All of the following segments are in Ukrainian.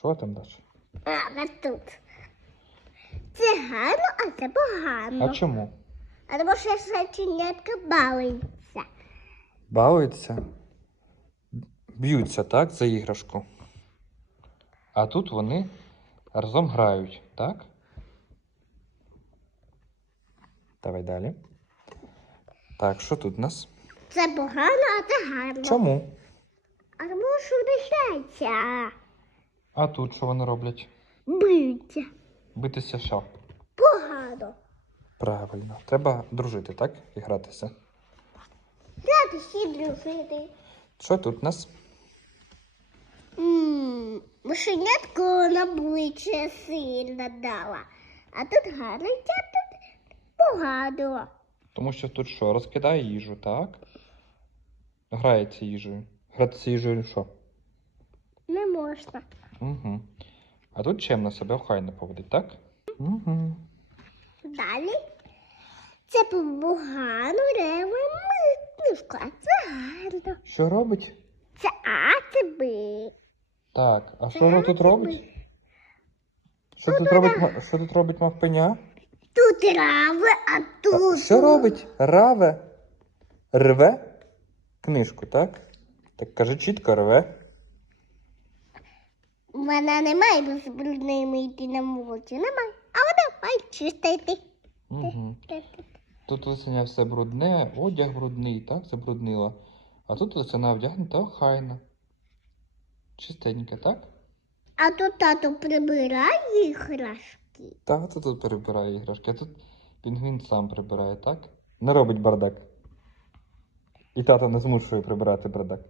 Що там Даша? А, на тут. Це гарно, а це погано. А чому? А тому що саченятка балується. Балуються? Б'ються, так, за іграшку. А тут вони разом грають, так? Давай далі. Так, що тут у нас? Це погано, а це гарно. Чому? А тому що вдихається. А тут що вони роблять? Биться. Битися що? Погано. Правильно. Треба дружити, так? І гратися. Треба всі дружити. Що тут у нас? Мишенятку на обличчя сильно дала. А тут гарно, а тут погано. Тому що тут що? Розкидає їжу, так? Грається їжею. Гратися їжею що? Не можна. Угу. А тут чемно себе охайно поводить, так? Угу. Далі. Це погано реве. А це гарно. Що робить? Це А, це Б. Так, а Це що воно тут робить? Що тут робить, ма- що тут робить мавпеня? Тут раве, а А тут. Що робить? Раве? Рве? Книжку, так? Так каже чітко рве. Вона не має з брудними йти на вулицю. Немає. А вона має чисто йти. Угу. Тут лисеня все брудне, одяг брудний, так, забруднила. А тут лисина вдягнута охайно. Чистеньке, так? А тут тато прибирає іграшки. Так, це тут перебирає іграшки, а тут пінгвін сам прибирає, так? Не робить бардак. І тато не змушує прибирати бардак.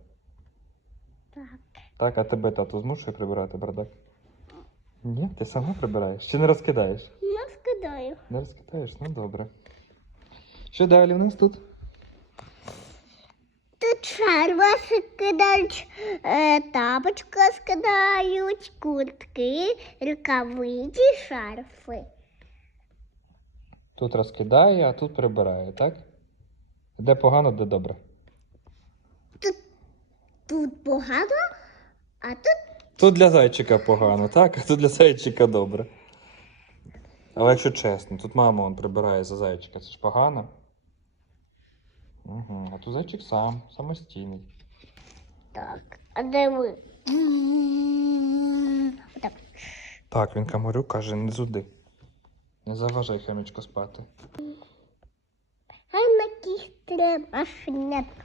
Так. А тебе тато змушує прибирати бардак? Ні, ти сама прибираєш. Чи не розкидаєш? Не скидаю. Не розкидаєш, ну добре. Що далі в нас тут? Тут шарваші скидають, е, тапочка скидають, куртки, рукавиці, шарфи. Тут розкидає, а тут прибирає, так? Де погано, де добре. Тут, тут погано, а тут Тут для зайчика погано, так? А тут для зайчика добре. Але якщо чесно, тут мама он прибирає за зайчика, це ж погано. Угу. А тут зайчик сам, самостійний. так. А де ви? Отак. Так, він камарю каже, не зуди. Не заважай хомячку спати. Ай на кістре машинет.